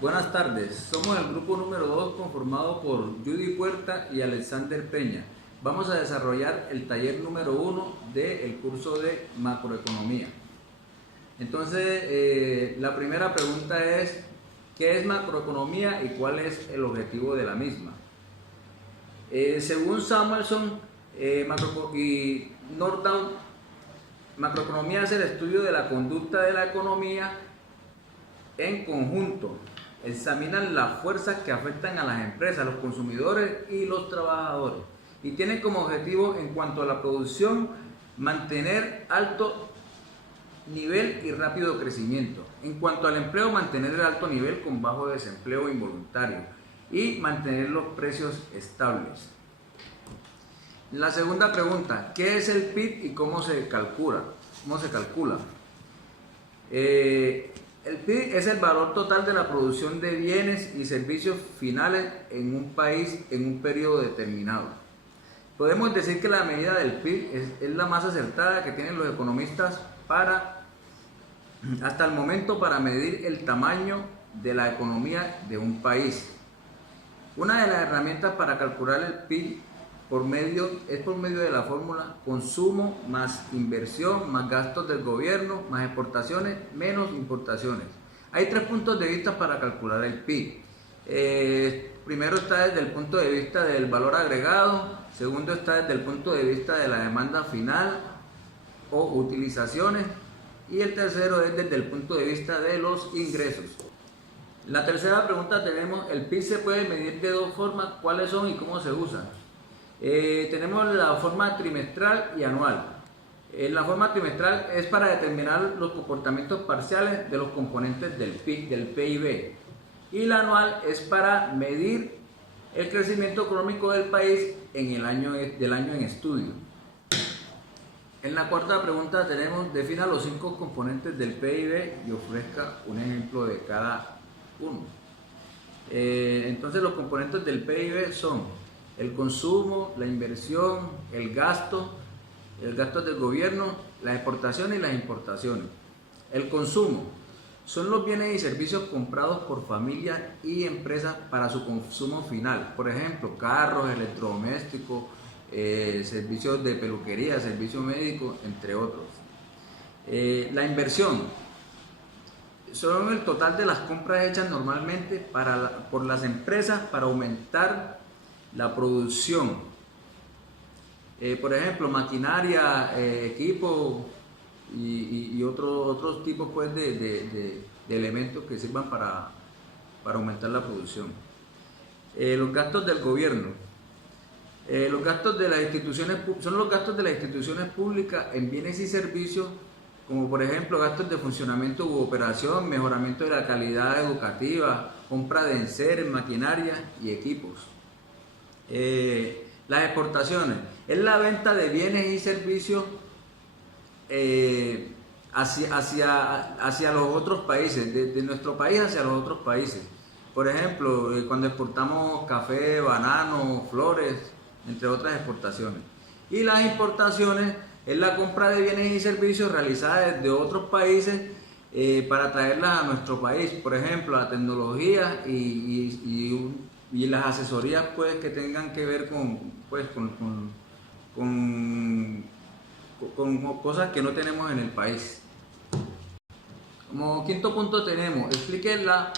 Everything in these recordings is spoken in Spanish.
Buenas tardes, somos el grupo número 2 conformado por Judy Puerta y Alexander Peña. Vamos a desarrollar el taller número 1 del curso de macroeconomía. Entonces, la primera pregunta es, ¿qué es macroeconomía y cuál es el objetivo de la misma? Según Samuelson y Nordhaus, macroeconomía es el estudio de la conducta de la economía en conjunto. Examinan las fuerzas que afectan a las empresas, los consumidores y los trabajadores. Y tiene como objetivo, en cuanto a la producción, mantener alto nivel y rápido crecimiento. En cuanto al empleo, mantener el alto nivel con bajo desempleo involuntario y mantener los precios estables. La segunda pregunta, ¿qué es el PIB y cómo se calcula? El PIB es el valor total de la producción de bienes y servicios finales en un país en un periodo determinado. Podemos decir que la medida del PIB es la más acertada que tienen los economistas hasta el momento para medir el tamaño de la economía de un país. Una de las herramientas para calcular el PIB por medio de la fórmula consumo más inversión más gastos del gobierno más exportaciones menos importaciones. Hay tres puntos de vista para calcular el PIB. Primero está desde el punto de vista del valor agregado, segundo está desde el punto de vista de la demanda final o utilizaciones y el tercero es desde el punto de vista de los ingresos. La tercera pregunta tenemos, el PIB se puede medir de dos formas, ¿cuáles son y cómo se usan? Tenemos la forma trimestral y anual. La forma trimestral es para determinar los comportamientos parciales de los componentes del PIB. Y la anual es para medir el crecimiento económico del país en el año en estudio. En la cuarta pregunta tenemos, defina los 5 componentes del PIB y ofrezca un ejemplo de cada uno. Entonces los componentes del PIB son el consumo, la inversión, el gasto del gobierno, las exportaciones y las importaciones. El consumo son los bienes y servicios comprados por familias y empresas para su consumo final. Por ejemplo, carros, electrodomésticos, servicios de peluquería, servicios médicos, entre otros. La inversión son el total de las compras hechas normalmente por las empresas para aumentar la producción, por ejemplo, maquinaria, equipo y otros tipos pues, de elementos que sirvan para aumentar la producción. Los gastos del gobierno. Los gastos de las instituciones son los gastos de las instituciones públicas en bienes y servicios, como por ejemplo gastos de funcionamiento u operación, mejoramiento de la calidad educativa, compra de enseres, maquinaria y equipos. Las exportaciones es la venta de bienes y servicios hacia los otros países, de nuestro país hacia los otros países. Por ejemplo, cuando exportamos café, banano, flores, entre otras exportaciones. Y las importaciones es la compra de bienes y servicios realizadas desde otros países para traerlas a nuestro país. Por ejemplo, la tecnología y las asesorías pues, que tengan que ver con cosas que no tenemos en el país. Como quinto punto tenemos, explique la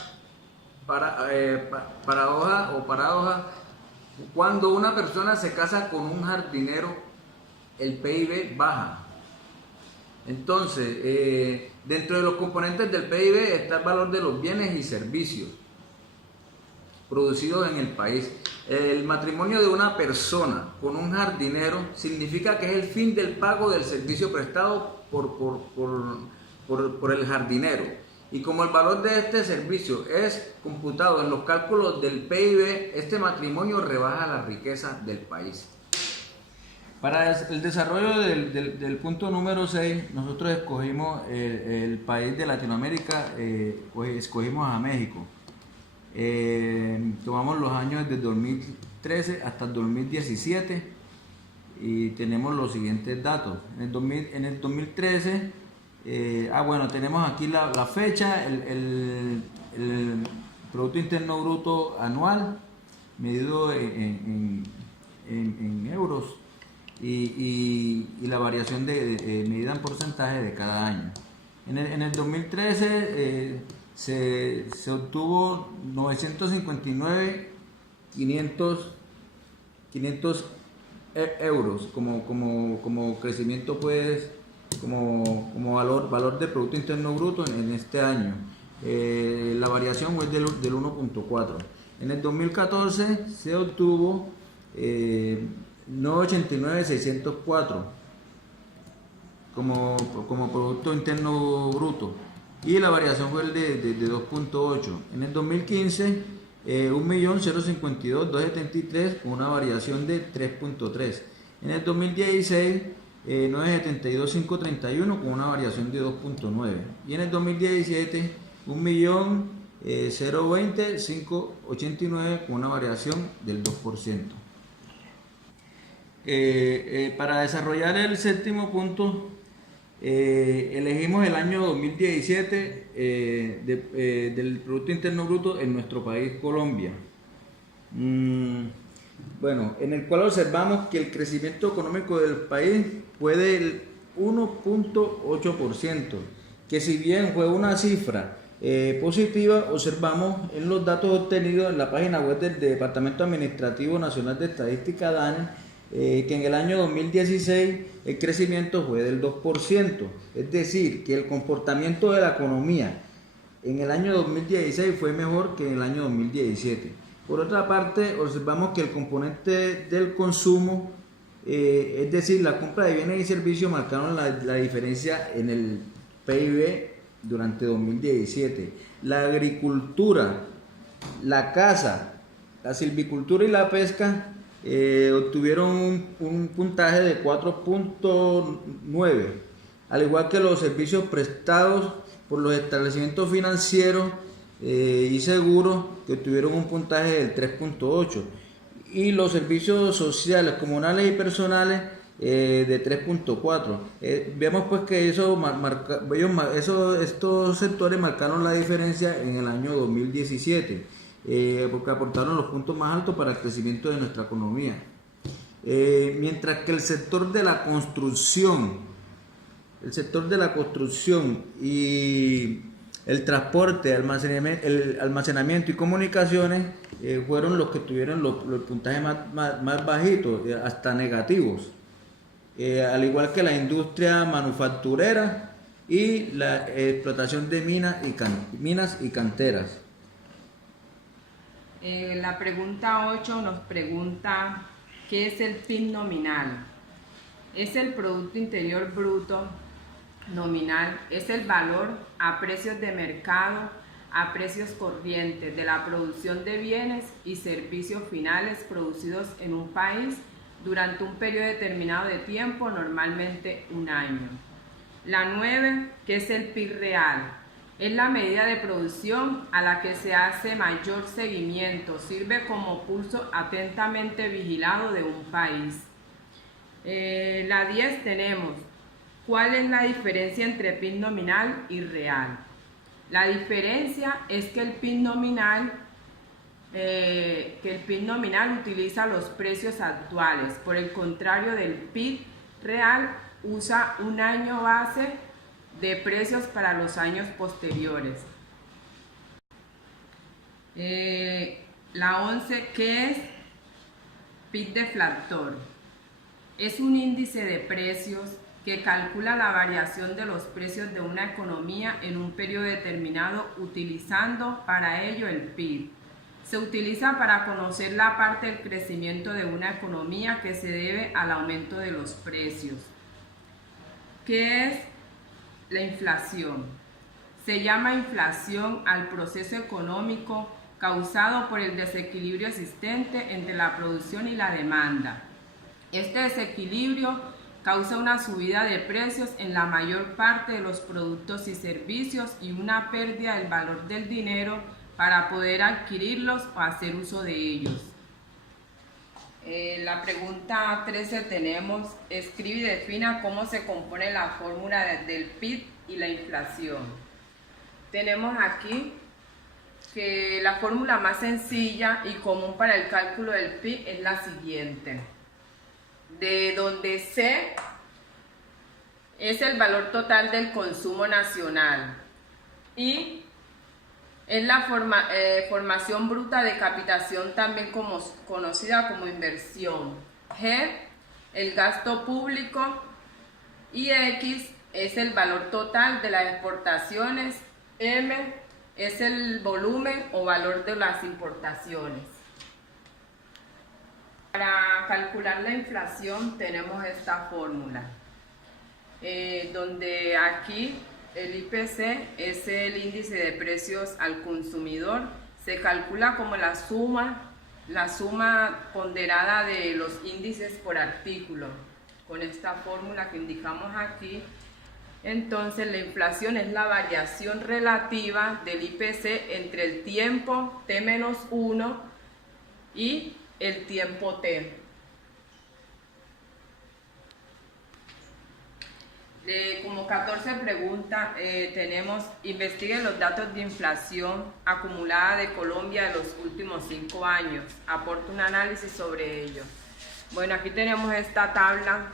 paradoja. Cuando una persona se casa con un jardinero, el PIB baja. Entonces, dentro de los componentes del PIB está el valor de los bienes y servicios producidos en el país. El matrimonio de una persona con un jardinero significa que es el fin del pago del servicio prestado por el jardinero. Y como el valor de este servicio es computado en los cálculos del PIB, este matrimonio rebaja la riqueza del país. Para el desarrollo del punto número 6, nosotros escogimos el país de Latinoamérica, pues escogimos a México. Tomamos los años desde 2013 hasta el 2017 y tenemos los siguientes datos. En el 2013, tenemos aquí la fecha, Producto Interno Bruto anual, medido en euros, y la variación medida en porcentaje de cada año. En el 2013 se obtuvo 959.500 euros como crecimiento, pues, como valor de Producto Interno Bruto en este año. La variación fue del 1.4. En el 2014 se obtuvo 989.604 como Producto Interno Bruto, y la variación fue de 2.8. En el 2015 1.052.273 con una variación de 3.3. En el 2016 972.531 con una variación de 2.9. Y en el 2017 1.020.589 con una variación del 2%. Para desarrollar el séptimo punto, elegimos el año 2017 del Producto Interno Bruto en nuestro país, Colombia. Bueno, en el cual observamos que el crecimiento económico del país fue del 1.8%, que si bien fue una cifra positiva, observamos en los datos obtenidos en la página web del Departamento Administrativo Nacional de Estadística, DANE, que en el año 2016 el crecimiento fue del 2%, es decir, que el comportamiento de la economía en el año 2016 fue mejor que en el año 2017. Por otra parte, observamos que el componente del consumo, es decir, la compra de bienes y servicios, marcaron la diferencia en el PIB durante 2017. La agricultura, la caza, la silvicultura y la pesca obtuvieron un puntaje de 4.9, al igual que los servicios prestados por los establecimientos financieros y seguros, que obtuvieron un puntaje del 3.8, y los servicios sociales, comunales y personales de 3.4. Vemos pues que estos sectores marcaron la diferencia en el año 2017, porque aportaron los puntos más altos para el crecimiento de nuestra economía. Mientras que el sector de la construcción y el transporte, el almacenamiento y comunicaciones fueron los que tuvieron los puntajes más bajitos, hasta negativos, al igual que la industria manufacturera y la explotación de minas y canteras. La pregunta 8 nos pregunta: ¿qué es el PIB nominal? Es el Producto Interior Bruto nominal, es el valor a precios de mercado, a precios corrientes de la producción de bienes y servicios finales producidos en un país durante un periodo determinado de tiempo, normalmente un año. La 9, que es el PIB real, es la medida de producción a la que se hace mayor seguimiento, sirve como pulso atentamente vigilado de un país. La 10 tenemos: ¿cuál es la diferencia entre PIB nominal y real? La diferencia es que el PIB nominal utiliza los precios actuales, por el contrario del PIB real usa un año base de precios para los años posteriores. La 11, ¿qué es PIB deflator? Es un índice de precios que calcula la variación de los precios de una economía en un periodo determinado, utilizando para ello el PIB. Se utiliza para conocer la parte del crecimiento de una economía que se debe al aumento de los precios. ¿Qué es la inflación? Se llama inflación al proceso económico causado por el desequilibrio existente entre la producción y la demanda. Este desequilibrio causa una subida de precios en la mayor parte de los productos y servicios y una pérdida del valor del dinero para poder adquirirlos o hacer uso de ellos. La pregunta 13 tenemos: escribe y defina cómo se compone la fórmula del PIB y la inflación. Tenemos aquí que la fórmula más sencilla y común para el cálculo del PIB es la siguiente, de donde C es el valor total del consumo nacional y es la formación bruta de captación, también conocida como inversión. G, el gasto público, y X es el valor total de las exportaciones. M es el volumen o valor de las importaciones. Para calcular la inflación tenemos esta fórmula, donde aquí el IPC es el índice de precios al consumidor. Se calcula como la suma ponderada de los índices por artículo, con esta fórmula que indicamos aquí. Entonces la inflación es la variación relativa del IPC entre el tiempo T-1 y el tiempo T. Como 14 preguntas tenemos: investigue los datos de inflación acumulada de Colombia de los últimos 5 años. Aporta un análisis sobre ello. Bueno, aquí tenemos esta tabla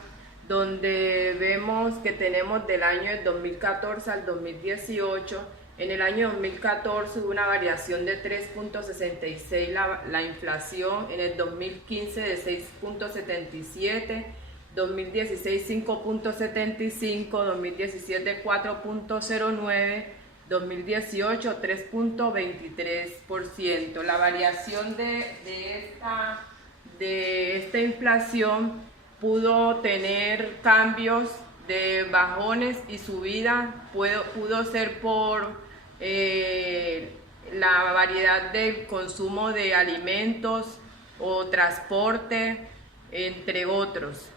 donde vemos que tenemos del año 2014 al 2018. En el año 2014 hubo una variación de 3.66 la inflación, en el 2015 de 6.77, 2016 5.75, 2017 4.09, 2018 3.23%. La variación de esta inflación pudo tener cambios de bajones y subidas, pudo ser por la variedad del consumo de alimentos o transporte, entre otros.